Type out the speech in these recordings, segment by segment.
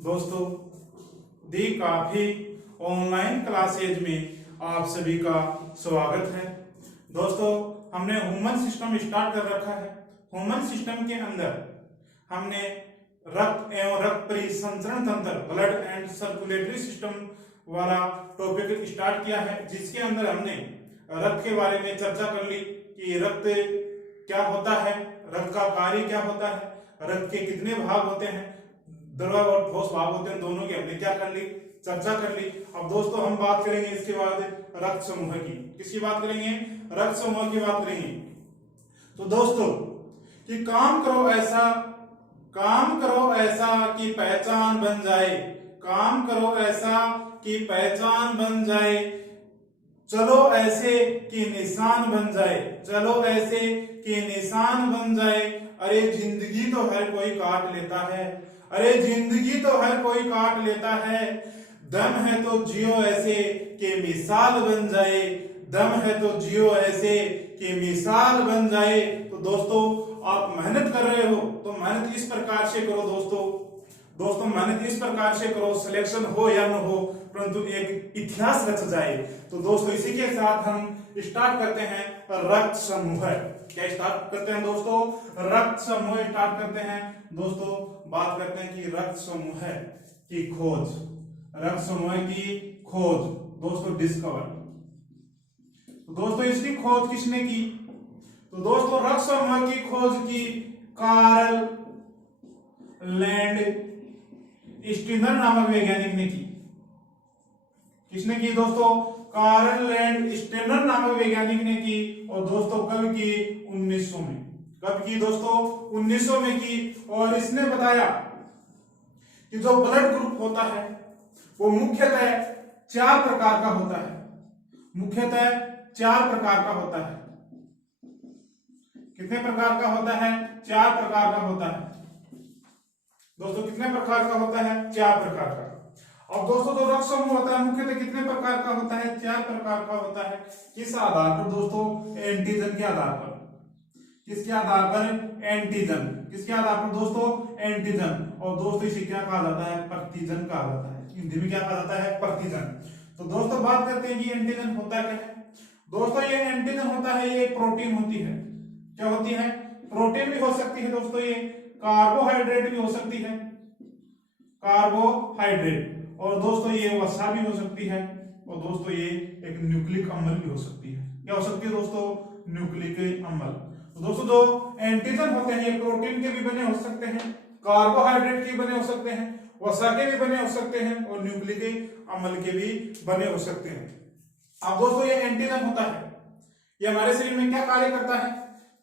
दोस्तों, दी काफी online classes में आप सभी का स्वागत है। दोस्तों, हमने ह्यूमन सिस्टम स्टार्ट कर रखा है। ह्यूमन सिस्टम के अंदर हमने रक्त एवं रक्त परिसंचरण तंत्र, ब्लड एंड सर्कुलेटरी सिस्टम वाला टॉपिक स्टार्ट किया है, जिसके अंदर हमने रक्त के बारे में चर्चा कर ली कि रक्त क्या होता है, रक्त का कार्य क्या होता है, रक्त के कितने भाग होते हैं, द्रव और ठोस भाग होते हैं, दोनों की हमने क्या कर ली, चर्चा कर ली। अब दोस्तों हम बात करेंगे इसके बाद रक्त समूह की। किसकी बात करेंगे? रक्त समूह की बात करेंगे। तो दोस्तों कि काम करो ऐसा कि पहचान बन जाए, काम करो ऐसा कि पहचान बन जाए, चलो ऐसे कि निशान बन जाए, चलो ऐसे कि निशान बन जाए। अरे जिंदगी तो हर कोई काट लेता है, अरे जिंदगी तो हर कोई काट लेता है, दम है तो जियो ऐसे कि मिसाल बन जाए, दम है तो जियो ऐसे कि मिसाल बन जाए। तो दोस्तों आप मेहनत कर रहे हो तो मेहनत इस प्रकार से करो दोस्तों मेहनत इस प्रकार से करो, सिलेक्शन हो या न हो परंतु एक इतिहास रच जाए। तो दोस्तों इसी के साथ हम स्टार्ट करते हैं रक्त समूह। क्या स्टार्ट करते हैं दोस्तों? रक्त समूह स्टार्ट करते हैं। दोस्तों बात करते हैं कि रक्त समूह की खोज, रक्त समूह की खोज दोस्तों डिस्कवर। तो दोस्तों इसकी खोज किसने की? तो दोस्तों रक्त समूह की खोज की कार्ल लैंड स्टीनर नामक वैज्ञानिक ने की। किसने की दोस्तों? कार्ल लैंड स्टीनर नामक वैज्ञानिक ने की। और दोस्तों कब की? 1900 में। कब की दोस्तों? 1900 में की। और इसने बताया कि जो ब्लड ग्रुप होता है वो मुख्यतः 4 प्रकार का होता है, मुख्यतः 4 प्रकार का होता है। कितने प्रकार का होता है? 4 प्रकार का होता है। दोस्तों कितने प्रकार का होता है? 4 प्रकार का। अब दोस्तों जो रक्त समूह होता है मुख्यतः कितने प्रकार का होता है? 4 प्रकार का होता है। किस आधार पर दोस्तों? एंटीजन के आधार पर। किसके आधार पर? एंटीजन। किसके आधार पर दोस्तों? एंटीजन। और दोस्तों इसे क्या कहा जाता है? प्रतिजन कहा जाता है। हिंदी में क्या कहा जाता है? प्रतिजन। तो दोस्तों बात करते हैं कि एंटीजन होता क्या है। दोस्तों ये एंटीजन होता है, ये प्रोटीन होती है। क्या होती है? प्रोटीन भी हो सकती है दोस्तों, ये कार्बोहाइड्रेट भी हो सकती है, कार्बोहाइड्रेट। और दोस्तों ये वसा भी हो सकती है। और दोस्तों ये एक न्यूक्लिक अम्ल भी हो सकती है। क्या हो सकती है दोस्तों? न्यूक्लिक अम्ल। तो दोस्तों जो एंटीजन होते हैं ये प्रोटीन के भी बने हो सकते हैं, कार्बोहाइड्रेट के बने हो सकते हैं, वसा के भी बने हो सकते हैं और न्यूक्लिक अम्ल के भी बने हो सकते हैं। अब दोस्तों ये एंटीजन होता है, ये हमारे शरीर में क्या कार्य करता है?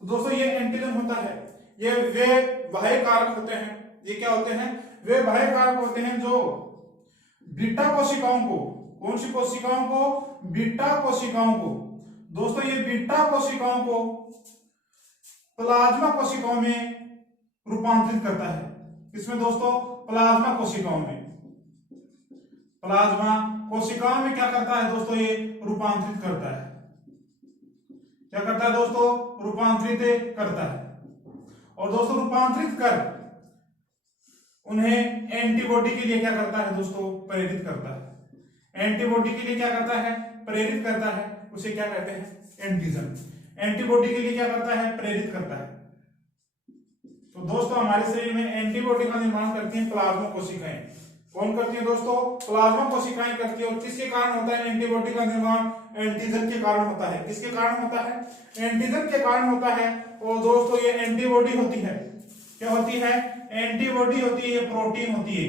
तो दोस्तों ये एंटीजन होता है, ये वे बाह्य कारक होते हैं। ये क्या होते हैं? वे बाह्य कारक होते हैं जो बीटा कोशिकाओं को, कौन सी कोशिकाओं को? बीटा कोशिकाओं को। दोस्तों ये बीटा कोशिकाओं को प्लाज्मा कोशिकाओं में रूपांतरित करता है। किसमें दोस्तों? प्लाज्मा कोशिकाओं में। प्लाज्मा कोशिकाओं में क्या करता है दोस्तों? ये रूपांतरित करता है। क्या करता है दोस्तों? रूपांतरित करता है। और दोस्तों रूपांतरित कर उन्हें एंटीबॉडी के लिए क्या करता है दोस्तों? प्रेरित करता है। एंटीबॉडी के लिए क्या करता है? प्रेरित करता है। उसे क्या कहते हैं? एंटीजन। एंटीबॉडी के लिए क्या करता है? प्रेरित करता है। तो दोस्तों हमारे शरीर में एंटीबॉडी का निर्माण करती हैं प्लाज्मा कोशिकाएं। कौन करती है दोस्तों? प्लाज्मा कोशिकाएं करती है। और किसके कारण होता है एंटीबॉडी का निर्माण? एंटीजन के कारण होता है। किसके कारण होता है? एंटीजन के कारण होता है। और दोस्तों ये एंटीबॉडी होती है, क्या होती है? एंटीबॉडी होती है, ये प्रोटीन होती है।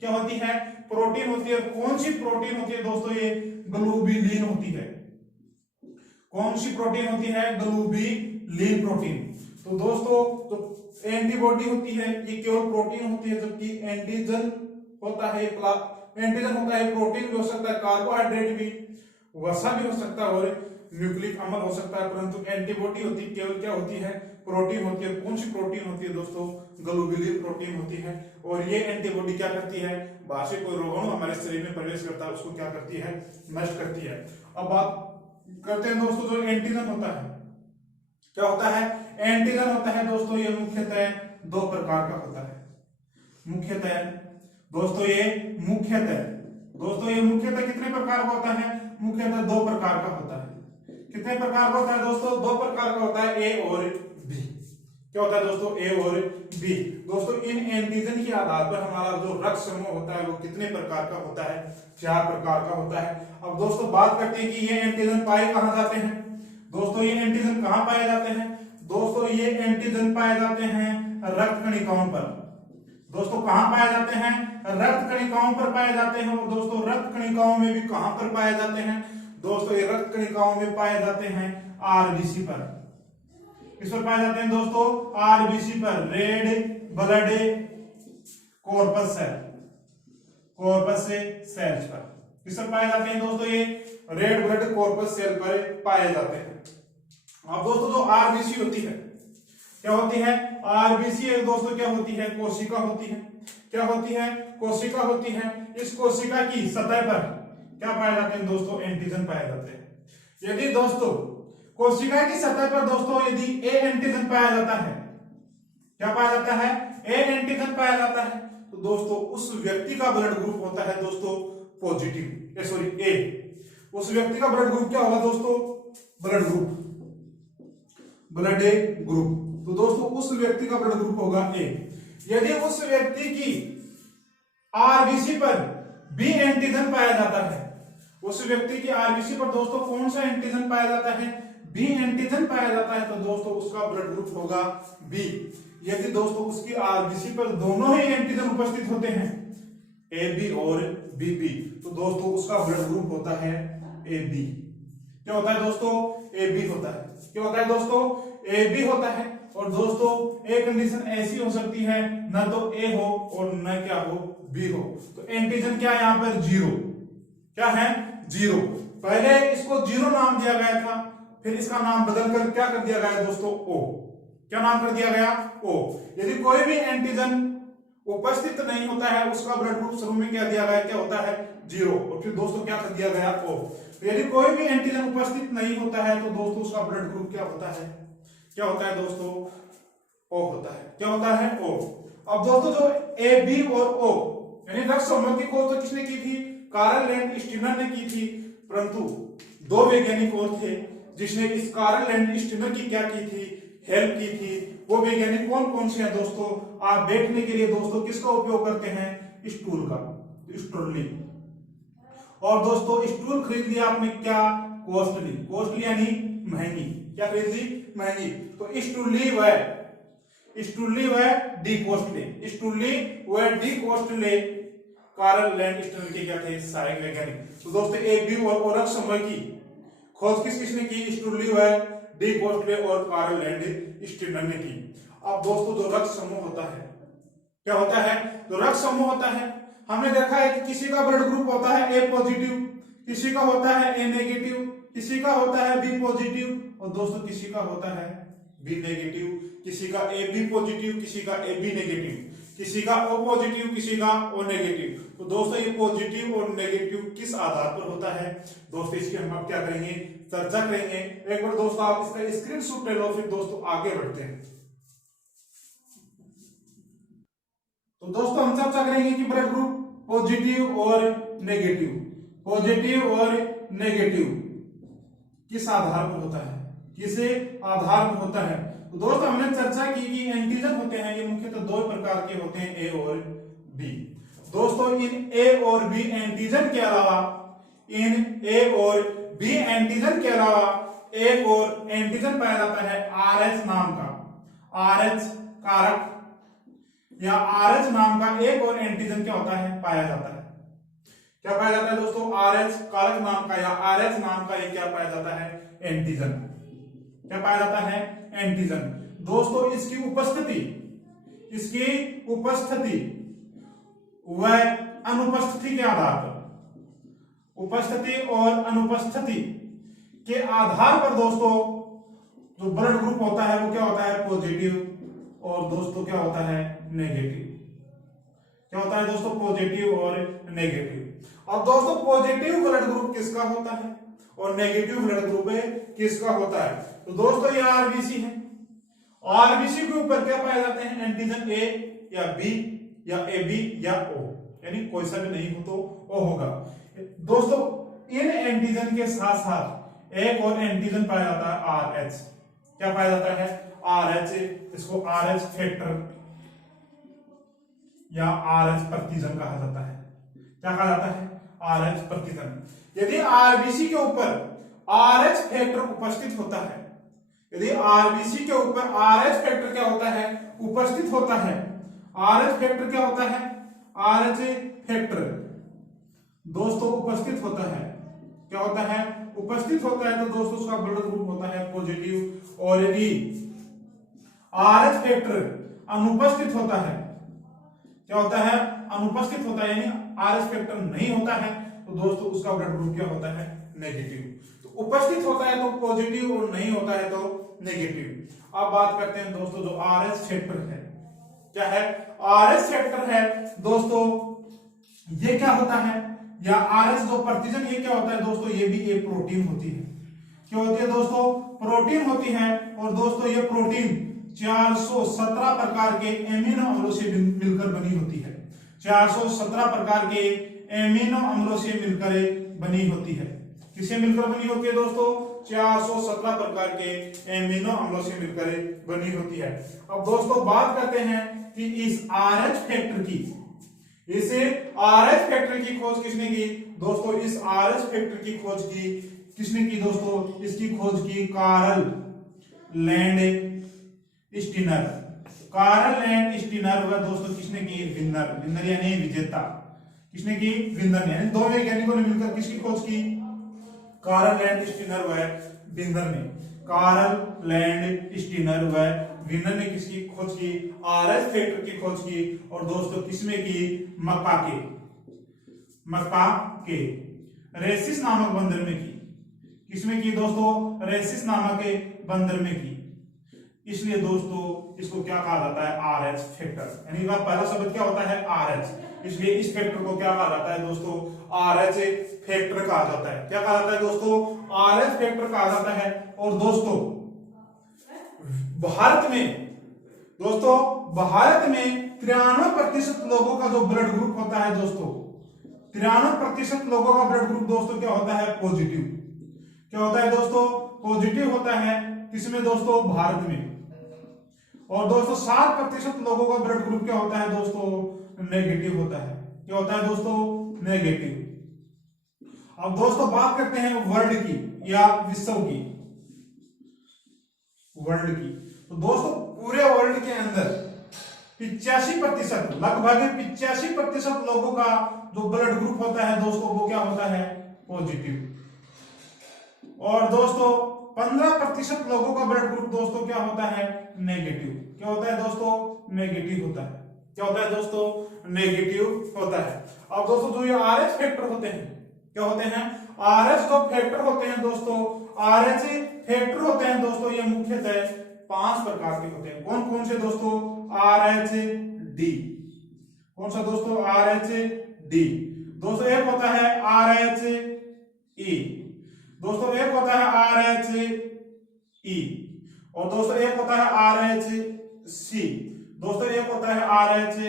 क्या होती है? प्रोटीन होती है। कौन सी प्रोटीन होती है दोस्तों? ये ग्लोबुलिन होती है। कौन सी प्रोटीन होती है? Globulin protein. तो दोस्तों तो एंटीबॉडी होती है ये केवल प्रोटीन होती है, जबकि एंटीजन होता है, एंटीजन होता है प्रोटीन भी हो सकता है, कार्बोहाइड्रेट भी, वसा भी हो सकता है और न्यूक्लिक अम्ल हो सकता है। परंतु एंटीबॉडी होती केवल क्या होती है? प्रोटीन होती है। कौन सी प्रोटीन होती है दोस्तों? ग्लोबुलिन प्रोटीन होती है। और ये एंटीबॉडी क्या करती है? बाहर से कोई रोगाणु हमारे शरीर में प्रवेश करता है उसको क्या करती है? नष्ट करती है। अब बात करते हैं दोस्तों जो एंटीजन होता है, क्या होता है? एंटीजन होता है दोस्तों ये मुख्यतः 2 प्रकार का होता है। मुख्यतः दोस्तों ये मुख्यतः कितने प्रकार का होता है? मुख्यतः दो प्रकार का होता है। कितने प्रकार का होता है दोस्तों? दो प्रकार का होता है, ए और बी। क्या होता है दोस्तों? ए और बी। दोस्तों इन एंटीजन के आधार पर हमारा जो रक्त समूह होता है वो कितने प्रकार का होता है? 4 प्रकार का होता है। अब दोस्तों बात करते हैं कि ये एंटीजन पाए कहां जाते हैं। दोस्तों ये एंटीजन कहां पाए जाते हैं? दोस्तों ये एंटीजन पाए जाते हैं रक्त कणिकाओं पर। दोस्तों कहां पाए जाते हैं? रक्त कणिकाओं पर पाए जाते हैं। और दोस्तों रक्त कणिकाओं में भी कहां पर पाए जाते हैं? दोस्तों ये रक्त कणिकाओं में पाए जाते हैं आरबीसी पर। किस पर पाए जाते हैं दोस्तों? आरबीसी पर, red blood corpus cell, corpus cells पर। किस पर पाए जाते हैं दोस्तों? ये रेड ब्लड कॉर्पस सेल पर पाए जाते हैं। अब दोस्तों जो आरबीसी होती है, क्या होती है? आरबीसी दोस्तों क्या होती है? कोशिका होती है। क्या होती है? कोशिका होती है। इस कोशिका की सतह पर क्या पाए जाते हैं दोस्तों? एंटीजन पाए जाते हैं। यदि दोस्तों कोशिका की सतह पर दोस्तों यदि ए एंटीजन पाया जाता है, क्या पाया जाता है? ए एंटीजन पाया जाता है, तो दोस्तों उस व्यक्ति का ब्लड ग्रुप होता है दोस्तों पॉजिटिव, सॉरी ए। उस व्यक्ति का ब्लड ग्रुप क्या होगा दोस्तों? ब्लड ग्रुप तो दोस्तों उस व्यक्ति का ब्लड ग्रुप होगा ए। यदि उस व्यक्ति की आरबीसी पर बी एंटीजन पाया जाता है, उस व्यक्ति की आरबीसी पर दोस्तों कौन सा एंटीजन पाया जाता है? बी एंटीजन पाया जाता है, तो दोस्तों उसका ब्लड ग्रुप होगा बी। यदि दोस्तों उसकी आरबीसी पर दोनों ही एंटीजन उपस्थित होते हैं, ए बी और बी बी, तो दोस्तों उसका ब्लड ग्रुप होता है ए बी। क्या होता है दोस्तों? ए बी होता है। क्या होता है दोस्तों? ए बी होता है। और दोस्तों एक कंडीशन ऐसी हो सकती है, न तो ए हो और न क्या हो? बी हो। तो एंटीजन क्या है यहाँ पर? जीरो। क्या है? जीरो। पहले इसको जीरो नाम दिया गया था, फिर इसका नाम बदलकर क्या कर दिया गया दोस्तों? ओ। क्या नाम कर दिया गया? ओ। यदि कोई भी एंटीजन उपस्थित नहीं होता है, उसका ब्लड ग्रुप शुरू में क्या दिया गया? क्या होता है? जीरो। और फिर दोस्तों क्या कर दिया गया? ओ। तो यदि कोई भी एंटीजन उपस्थित नहीं होता है, तो दोस्तों उसका ब्लड ग्रुप क्या होता है? क्या होता है दोस्तों? ओ होता है। क्या होता है? ओ। अब दोस्तों जो ए बी और ओ यानी रक्त समूह की खोज तो किसने की थी? कार्ल लैंड-स्टीनर ने की थी। परंतु दो वैज्ञानिक और थे जिसने इस कार्ल लैंड-स्टीनर की क्या की थी? हेल्प की थी। वो वैज्ञानिक कौन कौन से हैं दोस्तों? आप बैठने के लिए दोस्तों किसका उपयोग करते हैं? स्टूल का, स्टूली। और दोस्तों स्टूल खरीद लिया आपने क्या? कॉस्टली। कॉस्टली यानी महंगी। क्या खरीद ली? महंगी। तो स्टूली व डी कॉस्टली, स्टूली व डी कॉस्टली कार्ल लैंड-स्टीनर के क्या थे? सहायक वैज्ञानिक। तो दोस्तों ए बी और रक्त समूह की खोज किसने की? स्टूली व डी कॉस्टले और कार्ल लैंड-स्टीनर ने की। अब दोस्तों जो रक्त समूह होता है, क्या होता है? जो रक्त समूह होता है, हमने देखा है कि किसी का ब्लड ग्रुप होता है ए पॉजिटिव, किसी का होता है ए नेगेटिव, किसी का होता है बी पॉजिटिव, और दोस्तों किसी का होता है बी नेगेटिव। किसी का ए बी पॉजिटिव, किसी का ए बी नेगेटिव, किसी का ओ पॉजिटिव, किसी का ओ नेगेटिव। तो दोस्तों ये पॉजिटिव और नेगेटिव किस आधार पर होता है? दोस्तों इसकी हम अब क्या करेंगे? चर्चा करेंगे। एक बार दोस्तों आप इसका स्क्रीनशॉट ले लो, फिर दोस्तों आगे बढ़ते हैं। तो दोस्तों हम चर्चा करेंगे कि ब्लड ग्रुप पॉजिटिव और नेगेटिव, पॉजिटिव और नेगेटिव किस आधार पर होता है? किस आधार पर होता है? तो दोस्तों हमने चर्चा की कि एंटीजन होते हैं, ये मुख्यतः दो प्रकार के होते हैं, ए और बी। दोस्तों इन ए और बी एंटीजन के अलावा, इन ए और बी एंटीजन के अलावा एक और एंटीजन पाया जाता है आरएच नाम का, आरएच कारक या आरएच नाम का एक और एंटीजन क्या होता है? पाया जाता है। क्या पाया जाता है दोस्तों? आरएच कारक नाम का या आरएच नाम का एक क्या पाया जाता है? एंटीजन। क्या पाया जाता है? एंटीजन। दोस्तों इसकी उपस्थिति व अनुपस्थिति के आधार पर, उपस्थिति और अनुपस्थिति के आधार पर दोस्तों जो ब्लड ग्रुप होता है वो क्या होता है? पॉजिटिव और दोस्तों क्या होता है? नेगेटिव। क्या होता है दोस्तों? पॉजिटिव और नेगेटिव। अब दोस्तों पॉजिटिव ब्लड ग्रुप किसका होता है और नेगेटिव ब्लड ग्रुप किसका होता है? तो दोस्तों ये आरबीसी है। आरबीसी के ऊपर क्या पाए जाते हैं? एंटीजन ए या बी या ए बी या ओ। यानी कोई सा भी नहीं हो तो वो होगा। दोस्तों इन एंटीजन के साथ साथ एक और एंटीजन पाया जाता है RH। क्या पाया जाता है? RH। इसको RH फैक्टर या RH प्रतिजन कहा जाता है। क्या कहा जाता है? RH प्रतिजन। यदि RBC के ऊपर RH फैक्टर उपस्थित होता है, यदि RBC के ऊपर RH फैक्टर क्या होता है? उपस्थित होता है। RH फैक्टर क्या होता है? RH फैक्टर दोस्तों उपस्थित होता है। क्या होता है? उपस्थित होता है तो दोस्तों उसका ब्लड ग्रुप होता है पॉजिटिव। और यदि RH फैक्टर अनुपस्थित होता है, क्या होता है? अनुपस्थित होता है, यानी RH फैक्टर नहीं होता है तो दोस्तों उसका ब्लड ग्रुप क्या होता है? नेगेटिव। तो उपस्थित होता है तो पॉजिटिव और नहीं होता है तो नेगेटिव। अब बात करते हैं दोस्तों जो RH फैक्टर है, क्या है? RH फैक्टर है दोस्तों, ये क्या होता है? या RH जो प्रतिजन ये क्या होता है दोस्तों? ये भी एक प्रोटीन होती है। क्या होती है दोस्तों? प्रोटीन होती है। और दोस्तों ये प्रोटीन 417 प्रकार के एमिनो अम्लों से मिलकर बनी होती है। 417 प्रकार के एमिनो अम्लों से मिलकर बनी होती है। किससे मिलकर बनी होती है दोस्तों? 417 प्रकार के एमिनो अम्लों से मिलकर बनी होती है। अब दोस्तों बात करते हैं कि इस RH फैक्टर की, इसे RH फैक्टर की खोज किसने की दोस्तों? इस RH फैक्टर की खोज की किसने की दोस्तों? इसकी खोज की कार्ल लैंडस्टीनर। कार्ल लैंडस्टीनर व दोस्तों किसने की? विनर। विनर यानी विजेता। किसने की? विनर ने। यानी दो वैज्ञानिकों ने मिलकर किसकी खोज की? कार्ल लैंडस्टीनर व विनर ने। कार्ल लैंडस्टीनर व विनर ने किसकी खोज की? RH फैक्टर की खोज की। और दोस्तों किसमें की? मक्का के रेसिस नामक बंदर में की। किसमें की दोस्तों? रेसिस नामक बंदर में की। इसलिए दोस्तों इसको क्या कहा जाता है? RH factor. यानी इसका पहला शब्द क्या होता है? RH। इसलिए इस फैक्टर को क्या कहा जाता है दोस्तों? RH फैक्टर कहा जाता है। क्या कहा जाता है दोस्तों? RH फैक्टर कहा जाता है। और दोस्तों भारत में 93% लोगों का जो ब्लड ग्रुप होता है दोस्तों, 93% लोगों का ब्लड ग्रुप दोस्तों क्या होता है? पॉजिटिव। क्या होता है दोस्तों? पॉजिटिव होता है। किसमें दोस्तों? भारत में। और दोस्तों 7% लोगों का ब्लड ग्रुप क्या होता है दोस्तों? नेगेटिव होता है। क्या होता है दोस्तों? नेगेटिव। अब दोस्तों बात करते हैं वर्ल्ड की या विश्व की। वर्ल्ड की तो दोस्तों पूरे वर्ल्ड के अंदर 85%, लगभग 85% लोगों का जो ब्लड ग्रुप होता है दोस्तों वो क्या होता है? पॉजिटिव। और दोस्तों 15% लोगों का ब्लड ग्रुप दोस्तों क्या होता है? नेगेटिव। क्या होता है दोस्तों? नेगेटिव होता है। क्या होता है दोस्तों? नेगेटिव होता है। अब दोस्तों जो ये RH फैक्टर होते हैं, क्या होते हैं? RH जो फैक्टर होते हैं दोस्तों, RH फैक्टर होते हैं दोस्तों, ये मुख्यतः 5 प्रकार के होते हैं। कौन कौन से दोस्तों? RHD। कौन सा दोस्तों? RHD। दोस्तों एक होता है RHE। दोस्तों एक होता है RHE। और दोस्तों एक होता है RHC। दोस्तों एक होता है RHC।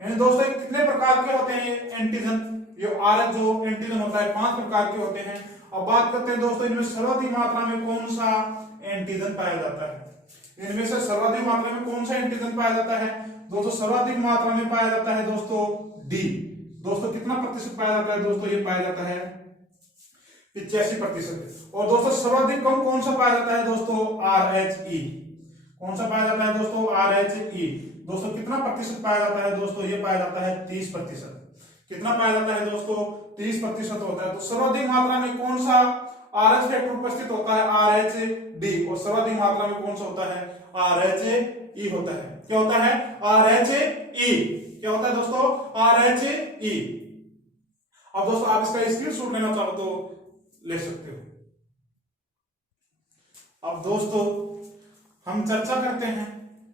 यानी दोस्तों कितने प्रकार के होते हैं एंटीजन? ये RH जो एंटीजन होता है 5 प्रकार के होते हैं। अब बात करते हैं दोस्तों इनमें सर्वाधिक मात्रा में कौन सा एंटीजन पाया जाता है? इनमें से सर्वाधिक मात्रा में कौन सा एंटीजन पाया जाता है दोस्तों? सर्वाधिक मात्रा में पाया जाता है दोस्तों D। दोस्तों कितना प्रतिशत पाया जाता है दोस्तों? ये पाया जाता है 85%। और दोस्तों सर्वाधिक कम कौन सा पाया जाता है दोस्तों? RHE। कौन सा पाया जाता है दोस्तों? RHE। दोस्तों कितना प्रतिशत पाया जाता है दोस्तों? ये पाया जाता है 30%। कितना पाया जाता है दोस्तों? 30% होता है। तो सर्वाधिक मात्रा में कौन सा RH फैक्टर उपस्थित होता है? RHD। और सर्वाधिक मात्रा में कौन सा होता है? RHE होता है। क्या होता है? RHE। क्या होता है दोस्तों? RHE। अब दोस्तों आप इसका स्क्रीनशॉट लेना चाहो तो ले सकते हो। अब दोस्तों हम चर्चा करते हैं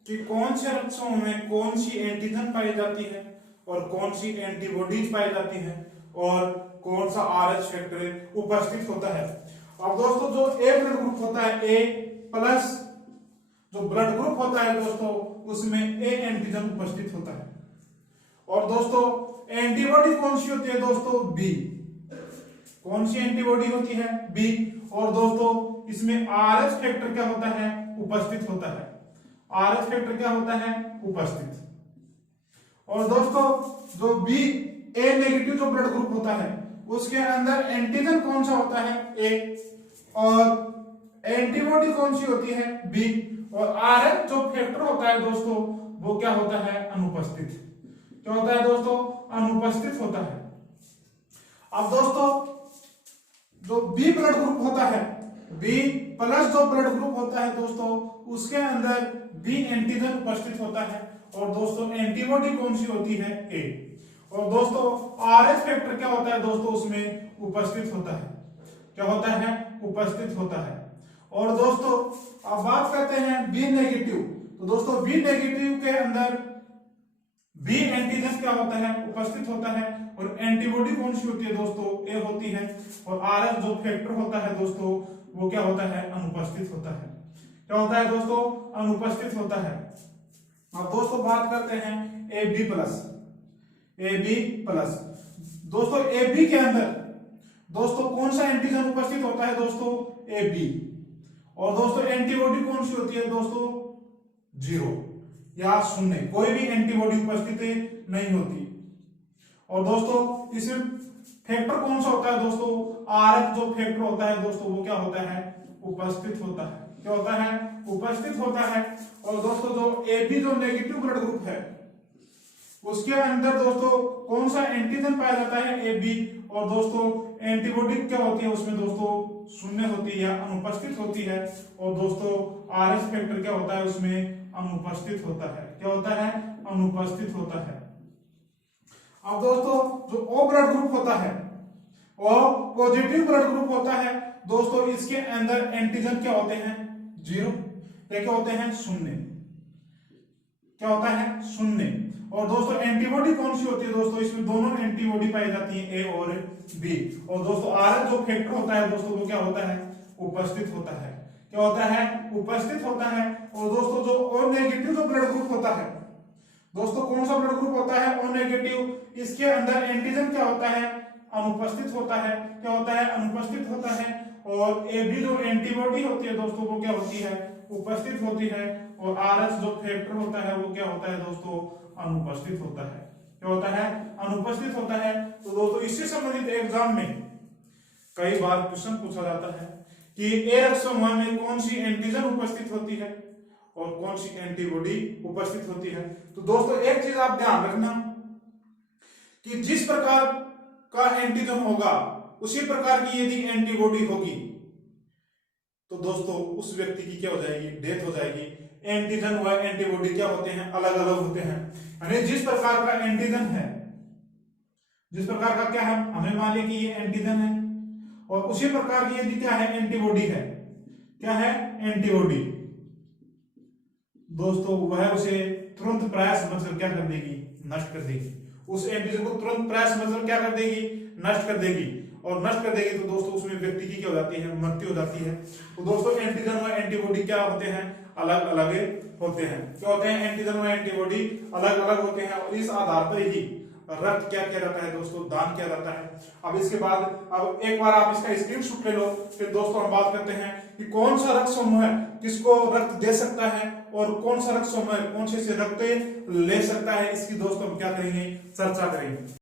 कि कौन से रक्षों में कौन सी एंटीजन पाई जाती है और कौन सी एंटीबॉडीज पाई जाती है और कौन सा RH फैक्टर उपस्थित होता है। अब दोस्तों जो A ब्लड ग्रुप होता है, A+ जो ब्लड ग्रुप होता है दोस्तों, उसमें A एंटीजन उपस्थित होता है। और दोस्तों एंटीबॉडी कौन सी होती है दोस्तों? बी। कौन सी एंटीबॉडी होती है? बी। और दोस्तों इसमें आरएच फैक्टर क्या होता है? उपस्थित होता है। आरएच फैक्टर क्या होता है? उपस्थित। और दोस्तों जो बी ए नेगेटिव जो ब्लड ग्रुप होता है उसके अंदर एंटीजन कौन सा होता है? ए। और एंटीबॉडी कौन सी होती है? बी। और आरएच जो फैक्टर होता है दोस्तों वो क्या होता है? अनुपस्थित। क्या होता है दोस्तों? अनुपस्थित होता है। अब दोस्तों जो बी ब्लड ग्रुप होता है, बी प्लस जो ब्लड ग्रुप होता है दोस्तों उसके अंदर बी एंटीजन उपस्थित होता है। और दोस्तों एंटीबॉडी कौन सी होती है? ए। और दोस्तों आरएच फैक्टर क्या होता है दोस्तों? उसमें उपस्थित होता है। क्या होता है? उपस्थित होता है। और दोस्तों अब बात करते हैं बी नेगेटिव। तो दोस्तों बी नेगेटिव के अंदर बी एंटीजन क्या होता है? उपस्थित होता है। और एंटीबॉडी कौन सी होती है दोस्तों? ए होती है। और आरएच जो फैक्टर होता है दोस्तों वो क्या होता है? अनुपस्थित होता है। क्या होता है दोस्तों? अनुपस्थित होता है। अब दोस्तों बात करते हैं A B plus. A B plus दोस्तों ए बी के अंदर दोस्तों कौन सा एंटीजन उपस्थित होता है दोस्तों? A B. और दोस्तों एंटीबॉडी कौन सी होती है दोस्तों? जीरो या शून्य, कोई भी एंटीबॉडी उपस्थित नहीं होती। और दोस्तों इसमें फैक्टर कौन सा होता है दोस्तों? आरएच जो फैक्टर होता है दोस्तों वो क्या होता है? उपस्थित होता है। क्या होता है? उपस्थित होता है। और दोस्तों जो ए बी जो नेगेटिव ब्लड ग्रुप है उसके अंदर दोस्तों कौन सा एंटीजन पाया जाता है? A B. और दोस्तों एंटीबॉडी क्या होती है उसमें दोस्तों? शून्य होती है या अनुपस्थित होती है। और दोस्तों आरएच फैक्टर क्या होता है उसमें? अनुपस्थित होता है। क्या होता है? अनुपस्थित होता है। अब दोस्तों जो ओ ब्लड ग्रुप होता है, ओ पॉजिटिव ब्लड ग्रुप होता है दोस्तों, इसके अंदर एंटीजन क्या होते हैं? जीरो। क्या होते हैं? शून्य। क्या होता है? शून्य। और दोस्तों एंटीबॉडी कौन सी होती है दोस्तों? इसमें दोनों एंटीबॉडी पाई जाती है, ए और बी। और दोस्तों आरएच जो फैक्टर होता है दोस्तों वो क्या होता है? उपस्थित होता है। क्या होता है? उपस्थित होता है। और दोस्तों जो ओ नेगेटिव जो ब्लड ग्रुप होता है दोस्तों, कौन सा ब्लड ग्रुप होता है? O negative. इसके अंदर एंटीजन क्या होता है? अनुपस्थित होता है। क्या होता है? अनुपस्थित होता है। और ए बी जो एंटीबॉडी होती है दोस्तों वो क्या होती है? उपस्थित होती है। और आरएच जो फैक्टर होता है वो क्या होता है दोस्तों? अनुपस्थित होता है। क्या होता है? अनुपस्थित होता है। तो दोस्तों इससे संबंधित एग्जाम में कई बार क्वेश्चन पूछा जाता है कि ए रक्त समूह में कौन सी एंटीजन उपस्थित होती है और कौन सी एंटीबॉडी उपस्थित होती है। तो दोस्तों एक चीज आप ध्यान रखना कि जिस प्रकार का एंटीजन होगा उसी प्रकार की यदि एंटीबॉडी होगी तो दोस्तों उस व्यक्ति की क्या हो जाएगी? डेथ हो जाएगी। एंटीजन व एंटीबॉडी क्या होते हैं? अलग अलग होते हैं। यानी जिस प्रकार का एंटीजन है, जिस प्रकार का क्या है, हमें मान लिया कि ये एंटीजन है और उसी प्रकार की यदि क्या है? एंटीबॉडी है। क्या है? एंटीबॉडी। दोस्तों वह उसे तुरंत प्राय समझकर क्या कर देगी? नष्ट कर देगी। उस एंटीजन को तुरंत प्राय समझकर क्या कर देगी? नष्ट कर देगी। और नष्ट कर देगी तो दोस्तों उसमें व्यक्ति की क्या हो जाती है? मृत्यु हो जाती है। तो दोस्तों एंटीजन और एंटीबॉडी क्या होते हैं? अलग अलग होते हैं। क्या होते हैं? एंटीजन और एंटीबॉडी अलग अलग होते हैं। और इस आधार पर ही रक्त क्या किया जाता है दोस्तों? दान किया जाता है। अब इसके बाद अब एक बार आप इसका स्क्रीनशॉट ले लो, फिर दोस्तों हम बात करते हैं कि कौन सा रक्त समूह है किसको रक्त दे सकता है और कौन सा रक्त समूह है कौन से रक्त ले सकता है। इसकी दोस्तों हम क्या करेंगे? चर्चा करेंगे।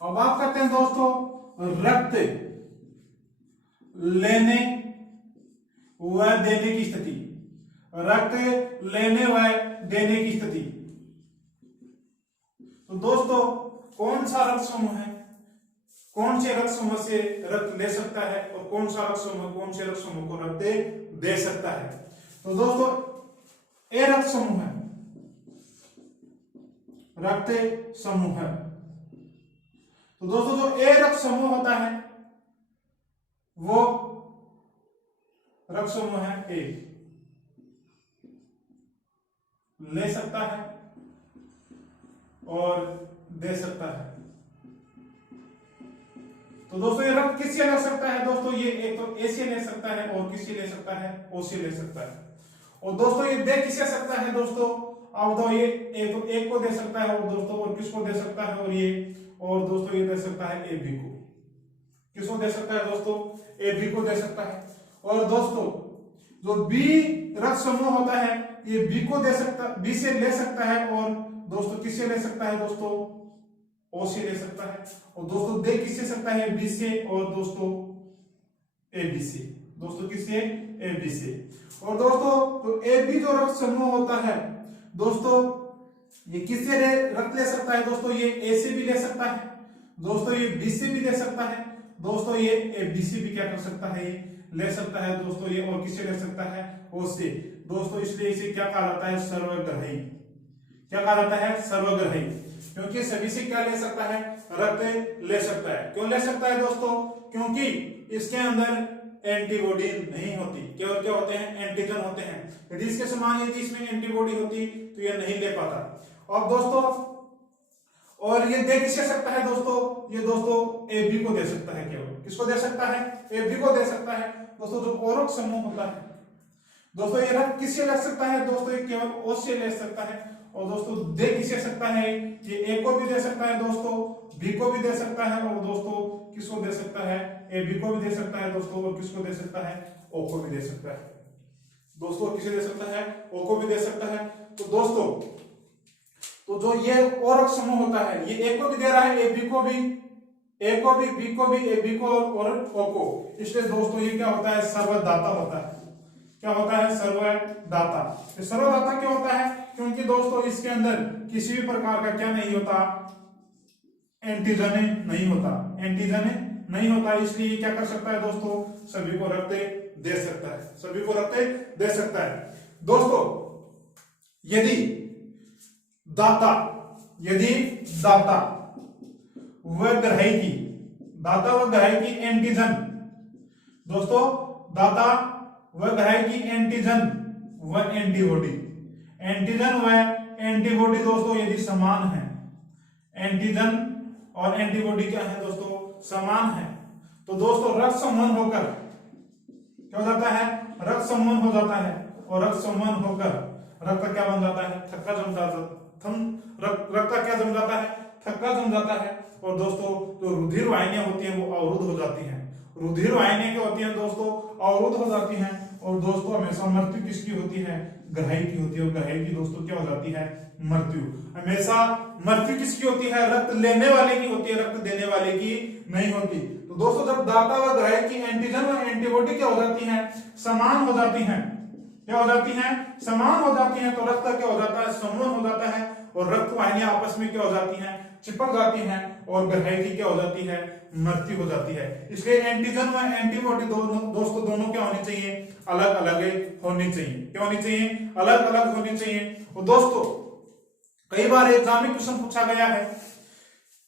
अब बात करते हैं दोस्तों रक्त लेने व देने की स्थिति। रक्त लेने व देने की स्थिति। तो दोस्तों कौन सा रक्त समूह है, कौन से रक्त समूह से रक्त ले सकता है और कौन सा रक्त समूह कौन से रक्त समूह को रक्त दे सकता है। तो दोस्तों ए रक्त समूह है, रक्त समूह है। तो दोस्तों जो ए रक्त समूह होता है वो रक्त समूह है ए, ले सकता है और दे सकता है। तो दोस्तों ये रक्त किससे ले सकता है दोस्तों? ये एक तो ए से ले सकता है और किससे ले सकता है? ओ से ले सकता है। और दोस्तों ये दे किससे सकता है दोस्तों? अब तो ये तो एक को दे सकता है और दोस्तों, और किसको दे सकता है, और दोस्तों ये दे सकता है ए बी को। किसको दे सकता है दोस्तों? ए बी को दे सकता है। और दोस्तों जो बी रक्त समूह होता है ये बी को दे सकता, बी से ले सकता है, और दोस्तों किससे ले सकता है दोस्तों? ओ से ले सकता है। और दोस्तों दे किससे सकता है? बी से, और दोस्तों ए बी से। दोस्तों किससे? ए बी से। और दोस्तों तो ए बी जो रक्त समूह होता है दोस्तों ये किससे रक्त ले सकता है दोस्तों? ये ए से भी ले सकता है दोस्तों, ये बी से भी ले सकता है दोस्तों, ये ए बी से भी क्या कर सकता है? ये ले सकता है दोस्तों ये, और किससे ले सकता है? ओ से दोस्तों। इसलिए इसे क्या कहा जाता है? सर्वग्राही। क्या कहा जाता है? सर्वग्राही। क्योंकि सभी से क्या ले सकता है? रक्त ले सकता है। क्यों ले सकता है दोस्तों? क्योंकि इसके अंदर एंटीबॉडी नहीं होती। केवल क्या होते हैं? एंटीजन होते हैं। यदि इसके समान यदि इसमें एंटीबॉडी होती तो यह नहीं ले पाता। अब दोस्तों और ये दे किससे सकता है दोस्तों? ये दोस्तों ए बी को दे सकता है। केवल किसको दे सकता है? ए बी को दे सकता है दोस्तों। जो ओरक समूह होता है दोस्तों ये रक्त किससे ले सकता है दोस्तों? ये केवल ओ से ले सकता है। और दोस्तों दे किससे सकता है? ये ए को भी दे सकता है दोस्तों, बी को भी दे सकता है, और दोस्तों किसको दे सकता है? ए बी को भी दे सकता है दोस्तों, और किसको दे सकता है? ओ को भी दे सकता है दोस्तों। किसे दे सकता है? ओ को भी दे सकता है। तो दोस्तों तो जो ये ओरक समूह होता है ये ए को भी दे रहा है, ए बी को भी, ए को भी, बी को भी, ए बी को और ओ को। इसलिए दोस्तों ये क्या होता है? सर्वदाता होता है। क्या होता है? सर्वदाता। सर्वदाता क्या होता है? क्योंकि दोस्तों इसके अंदर किसी भी प्रकार का क्या नहीं होता? एंटीजन नहीं होता। एंटीजन नहीं होता, इसलिए क्या कर सकता है दोस्तों? सभी को रक्त दे सकता है। सभी को रक्त दे सकता है दोस्तों। यदि दाता व ग्राही की, दाता व ग्राही की एंटीजन दोस्तों, दाता व ग्राही की एंटीजन व एंटीबॉडी, एंटीजन व एंटीबॉडी दोस्तों यदि समान है, एंटीजन और एंटीबॉडी क्या है दोस्तों? समान है, तो दोस्तों रक्त संवहन होकर क्या हो जाता है? रक्त संवहन हो जाता है। और रक्त संवहन होकर रक्त क्या बन जाता है? थक्का जम जाता है। रक्त क्या जम जाता है? थक्का जम जाता है। और दोस्तों जो रुधिर वाहिनियां होती हैं वो अवरुद्ध हो जाती हैं। रुधिर वाहिनियां क्या होती हैं दोस्तों? अवरुद्ध हो जाती हैं। और दोस्तों हमेशा मृत्यु किसकी होती है? ग्राही की होती है। और ग्राही की दोस्तों क्या हो जाती है? मृत्यु। हमेशा मृत्यु किसकी होती है? रक्त लेने वाले की होती है, रक्त देने वाले की नहीं होती। तो दोस्तों जब दाता व ग्राही की एंटीजन व एंटीबॉडी क्या हो जाती है? समान हो जाती है। क्या हो जाती हैं? समान हो जाती हैं। तो रक्त क्या हो जाता है? समूह हो जाता है। और रक्त वाहिनियां आपस में क्या हो जाती हैं? चिपक जाती हैं। और ग्राही की क्या हो जाती है? मृत्यु हो जाती है। इसलिए एंटीजन व एंटीबॉडी दोस्तों दोनों क्या होनी चाहिए? अलग अलग होनी चाहिए। क्या होनी चाहिए? अलग अलग होनी चाहिए। और दोस्तों कई बार एग्जाम में क्वेश्चन पूछा गया है,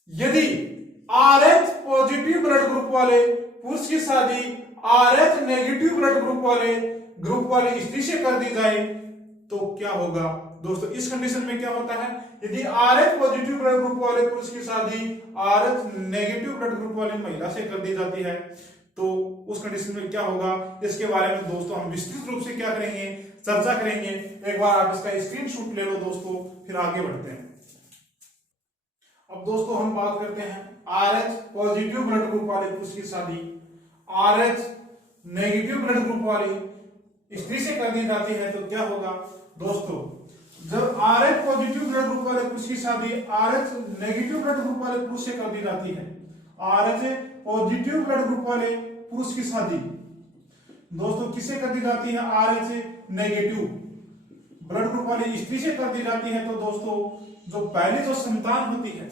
यदि RH पॉजिटिव ब्लड ग्रुप वाले पुरुष की शादी RH नेगेटिव ब्लड ग्रुप वाले स्त्री से कर दी जाए तो क्या होगा दोस्तों? इस कंडीशन में क्या होता है? यदि RH पॉजिटिव ब्लड ग्रुप वाले पुरुष की शादी RH नेगेटिव ब्लड ग्रुप वाली महिला से कर दी जाती है तो उस कंडीशन में क्या होगा? इसके बारे में दोस्तों हम विस्तृत रूप से क्या करेंगे? चर्चा करेंगे। एक बार आप इसका स्क्रीनशॉट ले लो दोस्तों, फिर आगे बढ़ते हैं। अब दोस्तों हम बात करते हैं RH पॉजिटिव ब्लड ग्रुप वाले पुरुष की शादी RH नेगेटिव ब्लड ग्रुप वाली स्त्री से कर दी जाती है तो क्या होगा दोस्तों? जब RH पॉजिटिव ब्लड ग्रुप वाले पुरुष की शादी RH नेगेटिव ब्लड ग्रुप वाले पुरुष से कर दी जाती है, RH पॉजिटिव ब्लड ग्रुप वाले पुरुष की शादी दोस्तों किससे कर दी जाती है? RH नेगेटिव ब्लड ग्रुप वाली स्त्री से कर दी जाती है तो दोस्तों जो पहली जो संतान होती है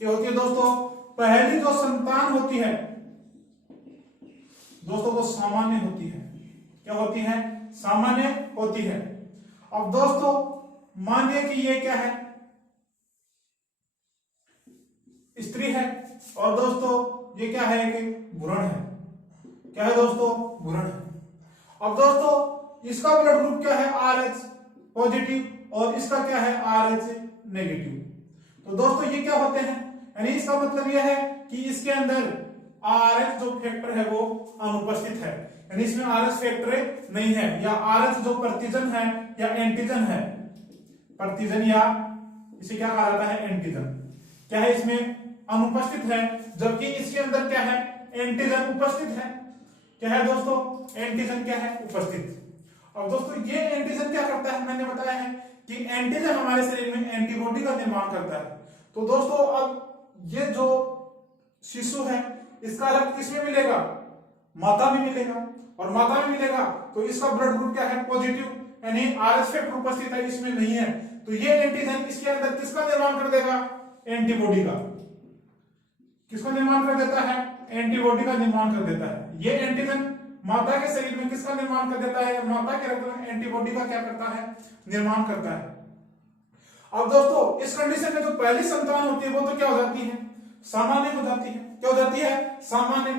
क्या होती है दोस्तों? पहली जो संतान होती है दोस्तों वो सामान्य होती है। क्या होती है? सामान्य होती है। अब दोस्तों मानिए कि ये क्या है? स्त्री है। और दोस्तों ये क्या है? कि भ्रूण है। क्या है दोस्तों? भ्रूण है। अब दोस्तों इसका ब्लड ग्रुप क्या है? RH positive. और इसका क्या है? RH negative. तो दोस्तों ये क्या होते हैं? यानी इसका मतलब यह है कि इसके अंदर RH जो फैक्टर है वो अनुपस्थित है, यानी इसमें RH फैक्टर नहीं है, या RH जो प्रतिजन है या एंटीजन है, प्रतिजन या इसे क्या कहा जाता है एंटीजन। क्या है इसमें अनुपस्थित है, जबकि इसके अंदर क्या है एंटीजन उपस्थित है। क्या है दोस्तों एंटीजन क्या है उपस्थित। और दोस्तों ये एंटीजन क्या करता है, मैंने बताया है कि एंटीजन हमारे शरीर में एंटीबॉडी का निर्माण करता है। तो दोस्तों अब ये जो शिशु है इसका रक्त किसमें मिलेगा, माता में मिलेगा, और माता में मिलेगा तो इसका ब्लड ग्रुप क्या है पॉजिटिव, यानी आरएच फैक्टर उपस्थित है, इसमें नहीं है। तो ये एंटीजन इसके अंदर किसका निर्माण कर देगा, एंटीबॉडी का। किसका निर्माण कर देता है, एंटीबॉडी का निर्माण कर देता है। ये एंटीजन माता के शरीर में किसका निर्माण कर देता है, माता के रक्त में एंटीबॉडी का क्या करता है, निर्माण करता है। अब दोस्तों इस कंडीशन में जो पहली संतान होती है वो तो क्या हो जाती है, सामान्य हो जाती है। क्या हो जाती है, सामान्य।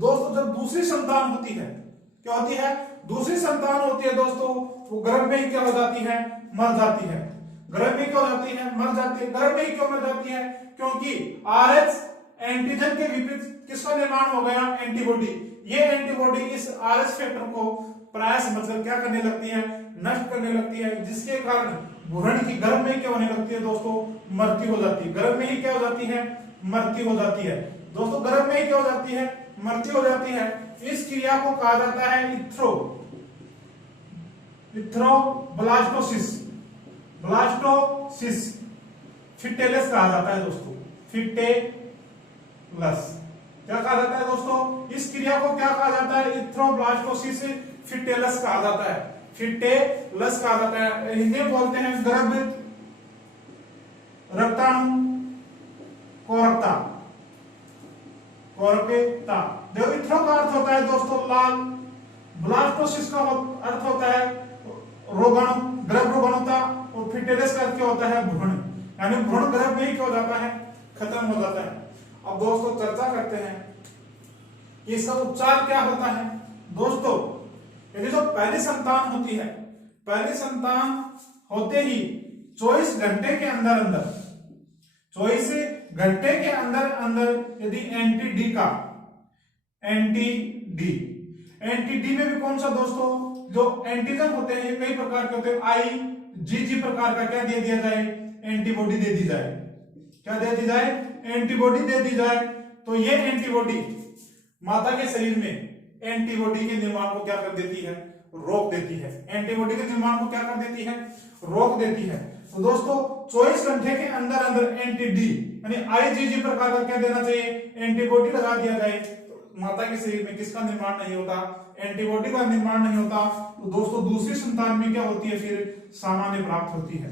दोस्तों जब दूसरी संतान होती है, क्या होती है, दूसरी संतान होती है दोस्तों, वो गर्भ में ही क्या हो जाती है, मर जाती है। गर्भ में क्या हो जाती है, मर जाती है। गर्भ में ही क्यों मर जाती है, क्योंकि आरएच एंटीजन के विपरीत किसका निर्माण हो गया, एंटीबॉडी। ये एंटीबॉडी इस आरएच फैक्टर को प्रयास मतलब क्या करने लगती है, नष्ट करने लगती है, जिसके कारण भ्रूण की गर्भ में क्या होने लगती है दोस्तों, मृत्यु हो जाती है। गर्भ में ही क्या हो जाती है, मृत्यु हो जाती है। दोस्तों गर्भ में ही क्या हो जाती है, मृत्यु हो जाती है। इस क्रिया को कहा जाता है इथ्रोब्लास्टोसिस, ब्लास्टोसिस फिटेलस कहा जाता है दोस्तों, फिटेलस। क्या कहा जाता है दोस्तों, इस क्रिया को क्या कहा जाता है, इथ्रोब्लास्टोसिस फिटेलस कहा जाता है, फिटेलस कहा जाता है। इन्हें बोलते हैं गर्भ रक्ताणु कोरकता, कोरकता। देखो इथ्रो का अर्थ होता है दोस्तों लाल, ब्लास्टोसिस का अर्थ होता है रोगाणु, गर्भ रोगाणुता, और फिटेलस का अर्थ क्या होता है, भ्रूण, यानी भ्रूण गर्भ में ही क्या हो जाता है, खत्म हो जाता है। अब दोस्तों चर्चा करते हैं कि इसका उपचार क्या होता है। दोस्तों यदि जो पहली संतान होती है, पहली संतान होते ही 24 घंटे के अंदर अंदर, 24 घंटे के अंदर अंदर यदि एंटी डी में भी कौन सा दोस्तों, जो एंटीजन होते हैं कई प्रकार के होते हैं, IgG प्रकार का क्या दे दिया जाए, एंटीबॉडी दे दी जाए। क्या दे दी जाए, एंटीबॉडी दे दी जाए। तो ये एंटीबॉडी माता के शरीर में एंटीबॉडी के निर्माण को क्या कर देती है, रोक देती है। एंटीबॉडी के निर्माण को क्या कर देती है, रोक देती है। तो दोस्तों 24 घंटे के अंदर अंदर एंटी डी यानी IgG प्रकार का क्या देना चाहिए, एंटीबॉडी लगा दिया जाए। तो माता के शरीर में किसका निर्माण नहीं होता, एंटीबॉडी का निर्माण नहीं होता। तो दोस्तों दूसरी संतान में क्या होती है, फिर सामान्य प्राप्त होती है।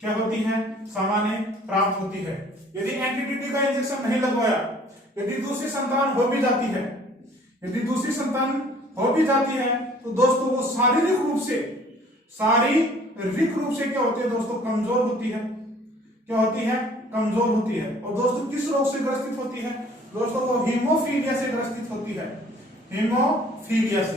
क्या होती है, सामान्य प्राप्त होती है। यदि एंटीडी का इंजेक्शन नहीं लगवाया, यदि दूसरी संतान हो भी जाती है, यदि दूसरी संतान हो भी जाती है, तो दोस्तों वो शारीरिक रूप से क्या होती है दोस्तों, कमजोर होती है। क्या होती है, कमजोर होती है। और दोस्तों किस रोग से ग्रसित होती है दोस्तों, वो हीमोफीलिया से ग्रसित होती है। हीमोफीलिया से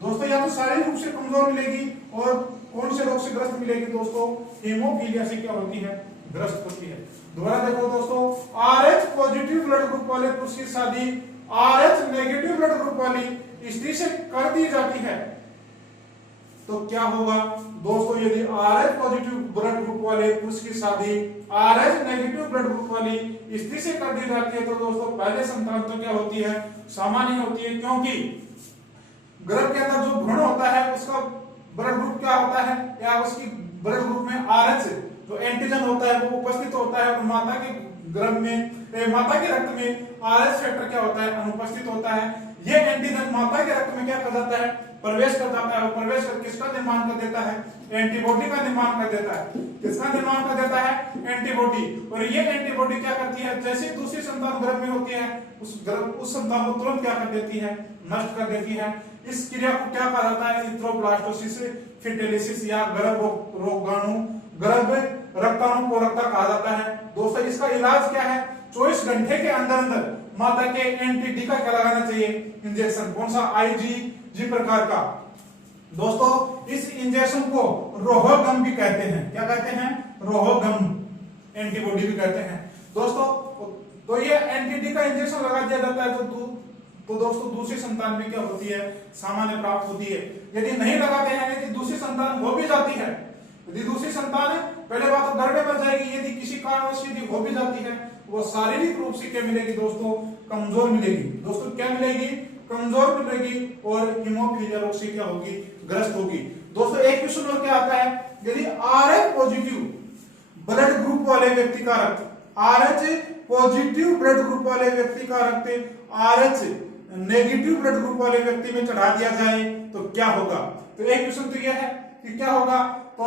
दोस्तों या तो शारीरिक रूप से कमजोर मिलेगी, और कौन से रोग से ग्रस्त मिलेगी दोस्तों, हीमोफीलिया से क्या होती है, ग्रस्त होती है। दोबारा देखो दोस्तों, RH पॉजिटिव ब्लड ग्रुप वाले पुरुष की शादी RH नेगेटिव ब्लड ग्रुप वाली स्त्री से कर दी जाती है, तो क्या होगा दोस्तों, यदि RH पॉजिटिव ब्लड ग्रुप वाले पुरुष की शादी RH नेगेटिव ब्लड ग्रुप वाली स्त्री से कर दी जाती है, तो दोस्तों पहले संतान तो क्या होती है, सामान्य होती है। क्योंकि गर्भ के अंदर जो भ्रूण होता है उसका ब्लड ग्रुप क्या होता है, या उसकी ब्लड ग्रुप में RH जो एंटीजन होता है वो उपस्थित होता है, और माता के गर्भ में, माता के रक्त में RH फैक्टर क्या होता है, अनुपस्थित होता है। ये एंटीजन माता के रक्त में क्या कर जाता है, प्रवेश कर जाता है। प्रवेश कर किसका निर्माण कर देता है, एंटीबॉडी का निर्माण कर देता है। किसका निर्माण कर देता है, एंटीबॉडी। और ये एंटीबॉडी क्या करती है, जैसे दूसरी संतान गर्भ में होती है, उस संतान को तुरंत क्या कर देती है, नष्ट कर देती है। इस क्रिया को क्या कहा जाता है, इथ्रोब्लास्टोसिस फिटेलिसिस या गर्भ रोगाणु, गर्भ रक्ताणु कोरकता कहा जाता है। दोस्तों इसका इलाज क्या है, 24 घंटे के अंदर अंदर माता के एंटी डी का क्या लगाना चाहिए, इंजेक्शन। कौन सा, IgG प्रकार का। दोस्तों इस इंजेक्शन को रोहोगम भी कहते हैं। क्या कहते हैं, रोहोगम एंटीबॉडी भी कहते हैं दोस्तों। तो ये एंटी डी का इंजेक्शन लगा दिया जाता है, तो दोस्तों दूसरी संतान में क्या होती है, सामान्य प्राप्त होती है। यदि नहीं लगाते हैं, यदि दूसरी संतान हो भी जाती है, यदि दूसरी संतान पहले कारणवश यदि हो भी जाती है वो शारीरिक रूप से क्या मिलेगी दोस्तों, कमजोर मिलेगी। दोस्तों क्या मिलेगी, कमजोर मिलेगी और हीमोफीलिया रोग से क्या होगी, ग्रस्त होगी। दोस्तों एक क्वेश्चन और क्या आता है, यदि RH पॉजिटिव ब्लड ग्रुप वाले व्यक्ति का रक्त, RH पॉजिटिव ब्लड ग्रुप वाले व्यक्ति का रक्त RH नेगेटिव ब्लड ग्रुप वाले व्यक्ति में चढ़ा दिया जाए तो क्या होगा। तो एक क्वेश्चन तो यह है कि क्या होगा, तो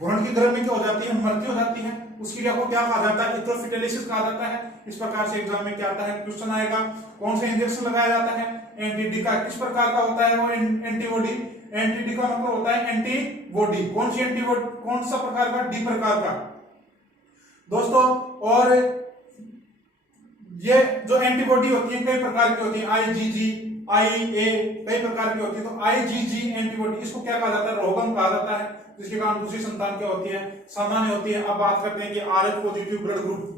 भ्रूण की गर्भ में क्या हो जाती है, मृत्यु हो जाती है, उस क्रिया को क्या कहा जाता है, इथ्रोफिटेलिसिस कहा जाता है। इस प्रकार से एग्जाम में क्या आता है, क्वेश्चन आएगा कौन सा इंजेक्शन लगाया जाता है, एंटीडी का, किस प्रकार का होता है वो एंटीबॉडी, एंटीडी का मतलब होता है एंटीबॉडी, कौन सी एंटीबॉडी, कौन सा प्रकार का, डी प्रकार का दोस्तों। और ये जो एंटीबॉडी होती है कई प्रकार की होती है, आईजीजी, IA कई प्रकार की होती है। तो IgG एंटीबॉडी, इसको क्या कहा जाता है, रोगम कहा जाता है, जिसके कारण दूसरी संतान क्या होती है, सामान्य होती है। अब बात करते हैं कि RH पॉजिटिव ब्लड ग्रुप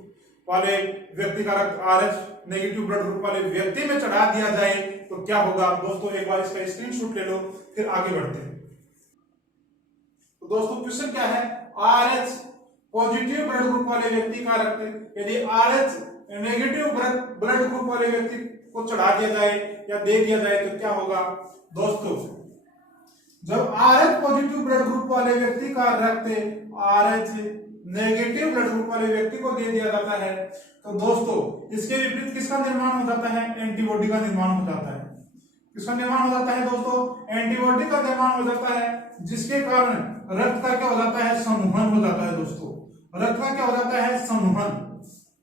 वाले व्यक्ति का रक्त RH नेगेटिव ब्लड ग्रुप वाले व्यक्ति में चढ़ा दिया जाए तो क्या होगा। दोस्तों एक बार इसका स्क्रीनशॉट ले लो, फिर आगे बढ़ते हैं। तो दोस्तों क्वेश्चन क्या है, RH पॉजिटिव ब्लड ग्रुप वाले व्यक्ति का रक्त यदि RH नेगेटिव ब्लड ग्रुप वाले व्यक्ति को चढ़ा दिया जाए या दे दिया जाए तो क्या होगा। दोस्तों जब RH पॉजिटिव ब्लड ग्रुप वाले व्यक्ति का रक्त RH नेगेटिव ब्लड ग्रुप वाले व्यक्ति को दे दिया जाता है तो दोस्तों इसके विपरीत किसका निर्माण हो जाता है, एंटीबॉडी का निर्माण हो जाता है। किसका निर्माण हो जाता है दोस्तों, एंटीबॉडी का निर्माण हो जाता है, जिसके कारण रक्त का क्या हो जाता है, संवहन हो जाता है। दोस्तों रक्त का क्या हो जाता है, संवहन।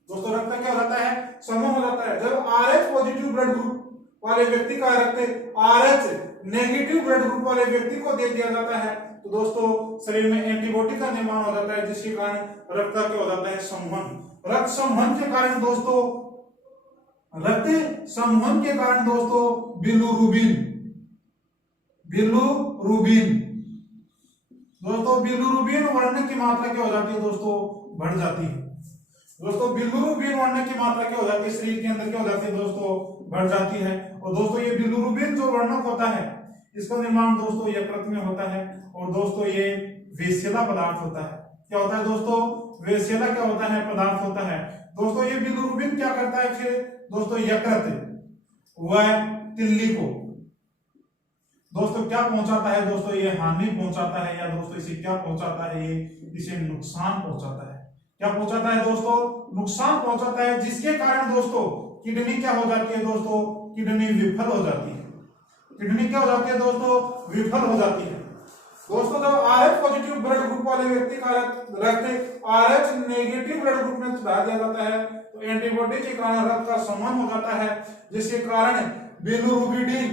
दोस्तों रक्त का क्या हो जाता है, समूह हो जाता है। जब RH पॉजिटिव ब्लड ग्रुप वाले व्यक्ति का रक्त RH नेगेटिव ब्लड ग्रुप वाले व्यक्ति को दे दिया जाता है तो दोस्तों शरीर में एंटीबॉडी का निर्माण हो जाता है, जिसके कारण रक्त का क्या हो जाता है, संवहन। रक्त संवहन के कारण दोस्तों, रक्त संवहन के कारण दोस्तों बिलिरुबिन, दोस्तों बिलिरुबिन वर्ण की मात्रा क्या हो जाती है दोस्तों, बढ़ जाती है। दोस्तों बिलिरुबिन वर्ण की मात्रा क्या हो जाती है, शरीर के अंदर क्या हो जाती है दोस्तों, बढ़ जाती है। और दोस्तों ये बिलिरुबिन जो वर्णक होता है इसका निर्माण दोस्तों यकृत में होता है और दोस्तों ये वेश्यला पदार्थ होता है। क्या होता है दोस्तों, वेश्यला क्या होता है, पदार्थ होता है। दोस्तों ये बिलिरुबिन क्या करता है फिर दोस्तों, यकृत व तिल्ली को दोस्तों क्या पहुंचाता है दोस्तों, ये हानि पहुंचाता है या दोस्तों इसे क्या पहुंचाता है, ये इसे नुकसान पहुंचाता है। क्या पहुंचाता है दोस्तों, नुकसान पहुंचाता है, जिसके कारण दोस्तों किडनी क्या हो जाती है दोस्तों, किडनी विफल हो जाती है। किडनी क्या हो जाती है दोस्तों, विफल हो जाती है। दोस्तों जब RH पॉजिटिव ब्लड ग्रुप वाले व्यक्ति का रक्त RH नेगेटिव ब्लड ग्रुप में चढ़ा दिया जाता है तो एंटीबॉडी के कारण रक्त का संवहन हो जाता है, जिसके कारण बिलिरुबिन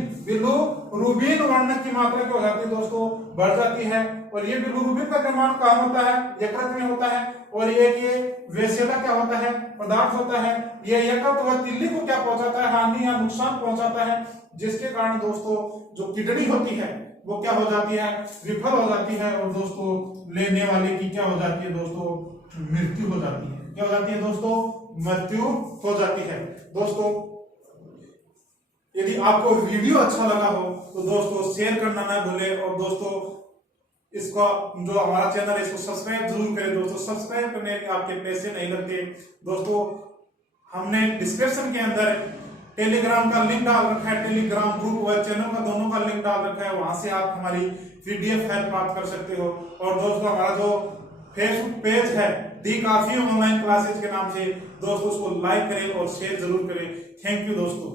वर्ण की मात्रा क्या हो जाती है दोस्तों, बढ़ जाती है। और ये बिलिरुबिन का निर्माण कहाँ होता है, यकृत में होता है। और ये वेश्यला क्या होता है, पदार्थ होता है। ये यकृत व तिल्ली को क्या पहुंचाता है, हानि या नुकसान पहुंचाता है, जिसके कारण दोस्तों जो किडनी होती है वो क्या हो जाती है, विफल हो जाती है। और दोस्तों लेने वाले की क्या हो जाती है दोस्तों, मृत्यु हो जाती है। क्या हो जाती है दोस्तों, मृत्यु हो जाती है। दोस्तों यदि आपको वीडियो अच्छा लगा हो तो दोस्तों शेयर करना ना भूले और दोस्तों इसको जो हमारा चैनल है इसको सब्सक्राइब जरूर करें। दोस्तों सब्सक्राइब करने के आपके पैसे नहीं लगते। दोस्तों हमने डिस्क्रिप्शन के अंदर टेलीग्राम का लिंक डाल रखा है, टेलीग्राम ग्रुप व चैनल का दोनों का लिंक डाल रखा है, वहां से आप हमारी PDF फाइल प्राप्त कर सकते हो। और दोस्तों हमारा जो फेसबुक पेज है दी काफी ऑनलाइन क्लासेज के नाम से, दोस्तों उसको लाइक करें और शेयर जरूर करें। थैंक यू दोस्तों।